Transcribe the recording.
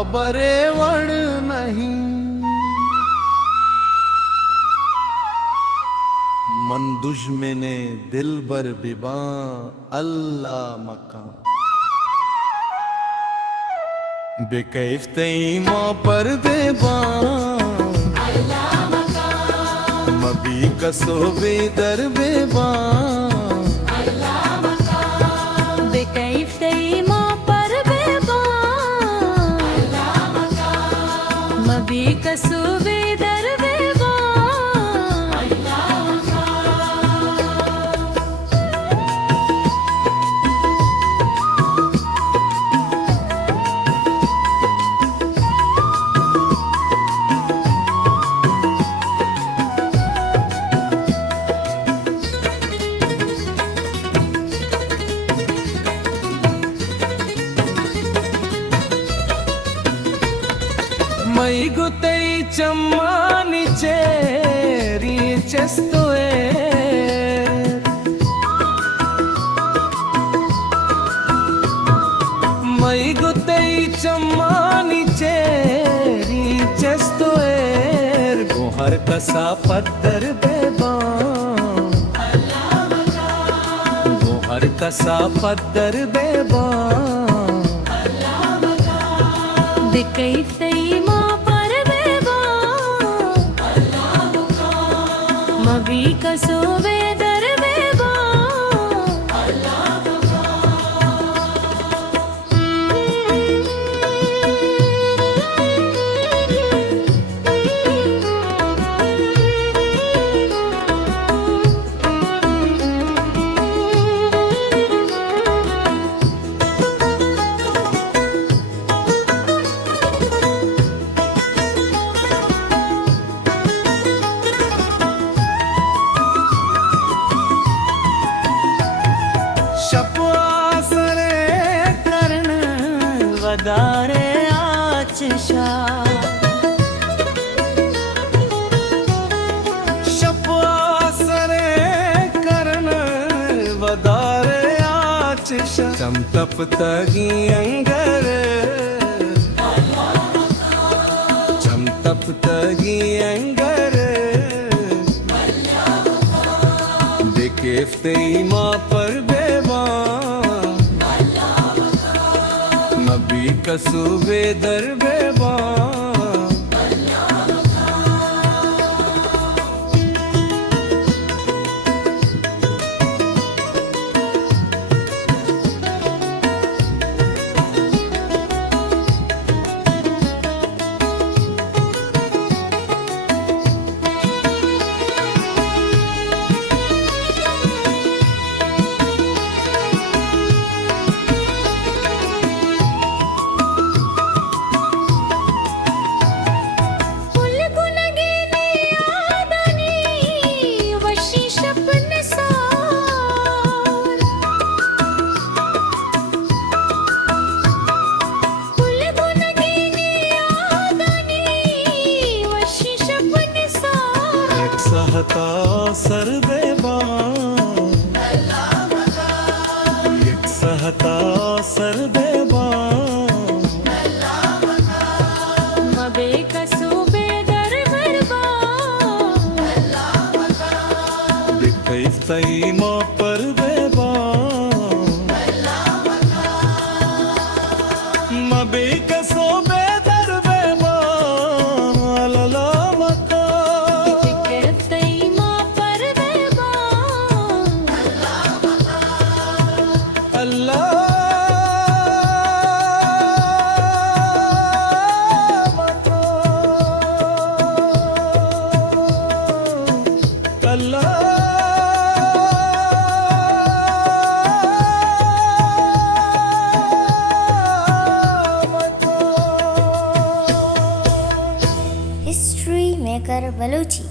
खबरे वण नहीं। मन दुश्मने दिल बर बिबा अल्लाह मका बेकैफ तई मां पर देबा अल्लाह मका मबी कसो बेदर बेबा अल्लाह मका बेकैफ तई मां पर बेबा अल्लाह मका मबी कसो बेदर बेबा अल्लाह मका मई गुतई चम्मानी चेरी चेस्तोए मई गुतई चम्मानी चेरी चेस्तोए गोहर कसा पत्थर बेबा गोहर कसा पत्थर बेबा बेकैफ तई मां पर बेबा मबी कसो बेदर बेबा शपवासरे करण वदारे आचशा शपवासरे करण वदारे आचशा चमतप तगी अंगर चमतप तगी अंगर बेकैफ तई मां पर बेबा मबी कसु बेदर बेबा सहता सर बेबा एक सहता सर बेबा मबे कसो बेदर बेबा बेकैफ तई मां पर बेबा मबे कसो बेदर बेबा अल्लाह मका बेकैफ तई मां पर बेबा अल्लाह मका अल्लाह हिस्ट्री मेकर बलूची।